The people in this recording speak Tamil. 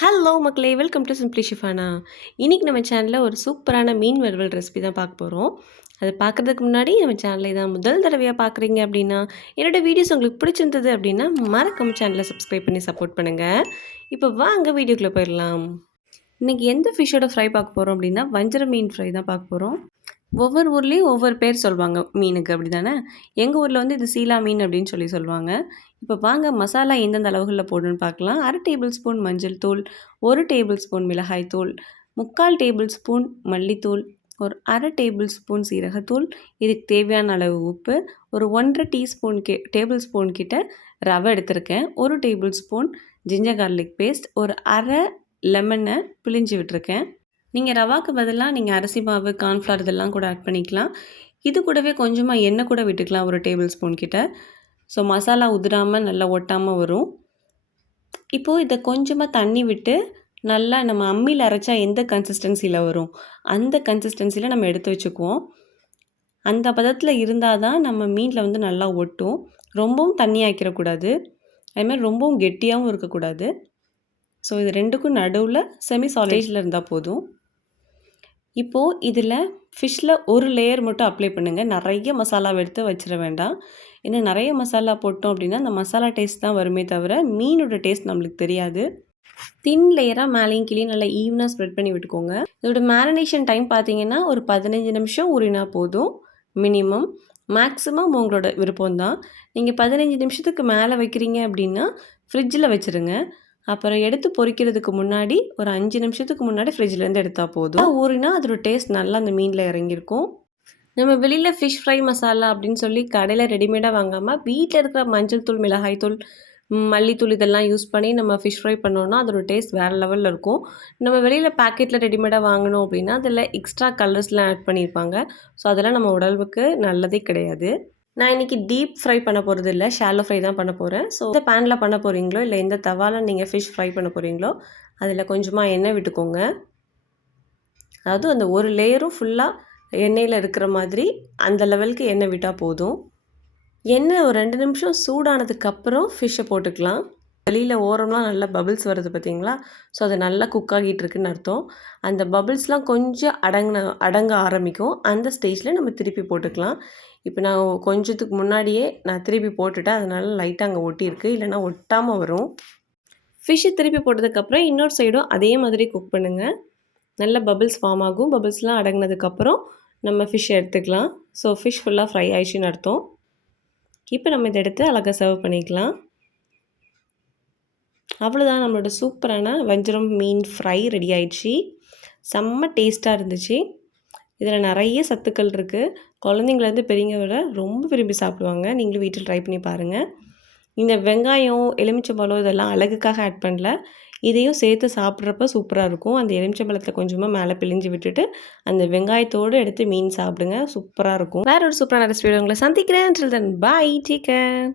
ஹலோ மக்களே, வெல்கம் டு சிம்பிளி ஷிஃபானா. இன்றைக்கி நம்ம சேனலில் ஒரு சூப்பரான மீன் வறுவல் ரெசிபி தான் பார்க்க போகிறோம். அது பார்க்குறதுக்கு முன்னாடி நம்ம சேனலை தான் முதல் தடவையாக பார்க்குறீங்க அப்படின்னா, என்னோடய வீடியோஸ் உங்களுக்கு பிடிச்சிருந்தது அப்படின்னா மறக்காம சேனலை சப்ஸ்கிரைப் பண்ணி சப்போர்ட் பண்ணுங்கள். இப்போ வாங்க வீடியோக்குள்ளே போயிடலாம். இன்றைக்கி எந்த ஃபிஷ்ஷோட ஃப்ரை பார்க்க போகிறோம் அப்படின்னா, வஞ்சர மீன் ஃப்ரை தான் பார்க்க போகிறோம். ஒவ்வொரு ஊர்லேயும் ஒவ்வொரு பேர் சொல்லுவாங்க மீனுக்கு, அப்படி தானே? எங்கள் ஊரில் வந்து இது சீலா மீன் அப்படின்னு சொல்லுவாங்க. இப்போ வாங்க மசாலா எந்தெந்த அளவுகளில் போடணும்னு பார்க்கலாம். 1/2 டேபிள் ஸ்பூன் மஞ்சள் தூள், 1 டேபிள் ஸ்பூன் மிளகாய் தூள், 3/4 டேபிள் ஸ்பூன் மல்லித்தூள், ஒரு 1/2 டேபிள் ஸ்பூன் சீரகத்தூள், இதுக்கு தேவையான அளவு உப்பு, ஒரு 1/2 டீஸ்பூன் டேபிள் ஸ்பூன் கிட்ட ரவை எடுத்திருக்கேன், 1 table spoon ginger garlic paste, ஒரு அரை லெமனை பிழிஞ்சு விட்டுருக்கேன். நீங்கள் ரவாக்கு பதிலாக நீங்கள் அரிசி மாவு, கார்ன்ஃப்ளவர் இதெல்லாம் கூட ஆட் பண்ணிக்கலாம். இது கூடவே கொஞ்சமாக எண்ணெய் கூட விட்டுக்கலாம், ஒரு டேபிள் ஸ்பூன் கிட்ட. ஸோ மசாலா உதிராமல் நல்லா ஒட்டாமல் வரும். இப்போது இதை கொஞ்சமாக தண்ணி விட்டு நல்லா நம்ம அம்மியில் அரைச்சா எந்த கன்சிஸ்டன்சியில் வரும் அந்த கன்சிஸ்டன்சியில் நம்ம எடுத்து வச்சுக்குவோம். அந்த பதத்தில் இருந்தால் தான் நம்ம மீனில் வந்து நல்லா ஒட்டும். ரொம்பவும் தண்ணி ஆக்கிடக்கூடாது, அதுமாதிரி ரொம்பவும் கெட்டியாகவும் இருக்கக்கூடாது. ஸோ இது ரெண்டுக்கும் நடுவில் செமி சாலிட்ஸில் இருந்தால் போதும். இப்போது இதில் ஃபிஷ்ஷில் ஒரு லேயர் மட்டும் அப்ளை பண்ணுங்கள். நிறைய மசாலாவை எடுத்து வச்சிட வேண்டாம். ஏன்னா நிறைய மசாலா போட்டோம் அப்படின்னா அந்த மசாலா டேஸ்ட் தான் வருமே தவிர மீனோட டேஸ்ட் நம்மளுக்கு தெரியாது. தின் லேயராக மேலேயும் கீழே நல்லா ஈவனாக ஸ்ப்ரெட் பண்ணி விட்டுக்கோங்க. இதோட மேரினேஷன் டைம் பார்த்தீங்கன்னா ஒரு 15 நிமிஷம் ஊறினா போதும். மினிமம், மேக்ஸிமம் உங்களோட விருப்பம் தான். நீங்கள் 15 நிமிஷத்துக்கு மேலே வைக்கிறீங்க அப்படின்னா ஃப்ரிட்ஜில் வச்சுருங்க. அப்புறம் எடுத்து பொரிக்கிறதுக்கு முன்னாடி ஒரு 5 நிமிஷத்துக்கு முன்னாடி ஃப்ரிட்ஜ்லேருந்து எடுத்தால் போதும். ஊறினா அதோட டேஸ்ட் நல்லா அந்த மீனில் இறங்கியிருக்கும். நம்ம வெளியில் ஃபிஷ் ஃப்ரை மசாலா அப்படின்னு சொல்லி கடையில் ரெடிமேடாக வாங்காமல் வீட்டில் இருக்கிற மஞ்சள் தூள், மிளகாய் தூள், மல்லித்தூள் இதெல்லாம் யூஸ் பண்ணி நம்ம ஃபிஷ் ஃப்ரை பண்ணோன்னா அதோட டேஸ்ட் வேறு லெவலில் இருக்கும். நம்ம வெளியில் பேக்கெட்டில் ரெடிமேடாக வாங்கினோம் அப்படின்னா அதில் எக்ஸ்ட்ரா கலர்ஸ்லாம் ஆட் பண்ணியிருப்பாங்க. ஸோ அதெல்லாம் நம்ம உடம்புக்கு நல்லதே கிடையாது. நான் இன்றைக்கி டீப் ஃப்ரை பண்ண போகிறது இல்லை, ஷாலோ ஃப்ரை தான் பண்ண போகிறேன். ஸோ எந்த பேனில் பண்ண போகிறீங்களோ இல்லை எந்த தவாவில் நீங்கள் ஃபிஷ் ஃப்ரை பண்ண போகிறீங்களோ அதில் கொஞ்சமாக எண்ணெய் விட்டுக்கோங்க. அதாவது அந்த ஒரு லேயரும் ஃபுல்லாக எண்ணெயில் இருக்கிற மாதிரி அந்த லெவலுக்கு எண்ணெய் விட்டால் போதும். எண்ணெய் ஒரு 2 நிமிஷம் சூடானதுக்கப்புறம் ஃபிஷ்ஷை போட்டுக்கலாம். வெளியில் ஓரம்லாம் நல்லா பபிள்ஸ் வருது பார்த்தீங்களா? ஸோ அது நல்லா குக் ஆகிட்டு இருக்குன்னு அர்த்தம். அந்த பபிள்ஸ்லாம் கொஞ்சம் அடங்க ஆரம்பிக்கும். அந்த ஸ்டேஜில் நம்ம திருப்பி போட்டுக்கலாம். இப்போ நான் கொஞ்சத்துக்கு முன்னாடியே நான் திருப்பி போட்டுட்டேன், அதனால லைட்டாக அங்கே ஒட்டியிருக்கு, இல்லைனா ஒட்டாமல் வரும். ஃபிஷ்ஷு திருப்பி போட்டதுக்கப்புறம் இன்னொரு சைடும் அதே மாதிரி குக் பண்ணுங்கள். நல்ல பபிள்ஸ் ஃபார்ம் ஆகும். பபிள்ஸ்லாம் அடங்கினதுக்கப்புறம் நம்ம ஃபிஷ் எடுத்துக்கலாம். ஸோ ஃபிஷ் ஃபுல்லாக ஃப்ரை ஆயிடுச்சுன்னு அர்த்தம். இப்போ நம்ம இதை எடுத்து அழகாக சர்வ் பண்ணிக்கலாம். அவ்வளோதான், நம்மளோட சூப்பரான வஞ்சரம் மீன் ஃப்ரை ரெடி ஆயிடுச்சு. செம்ம டேஸ்ட்டாக இருந்துச்சு. இதில் நிறைய சத்துக்கள் இருக்குது. குழந்தைங்கலேருந்து பெரியவங்க விட ரொம்ப விரும்பி சாப்பிடுவாங்க. நீங்களும் வீட்டில் ட்ரை பண்ணி பாருங்கள். இந்த வெங்காயம், எலுமிச்சம்பழம் இதெல்லாம் அழகுக்காக ஆட் பண்ணல. இதையும் சேர்த்து சாப்பிட்றப்ப சூப்பராக இருக்கும். அந்த எலுமிச்சம்பழத்தில் கொஞ்சமாக மேலே பிழிஞ்சு விட்டுட்டு அந்த வெங்காயத்தோடு எடுத்து மீன் சாப்பிடுங்க, சூப்பராக இருக்கும். வேறு ஒரு சூப்பரான ரெசிபியோட உங்களை சந்திக்கிறேன். Until then, bye, take care.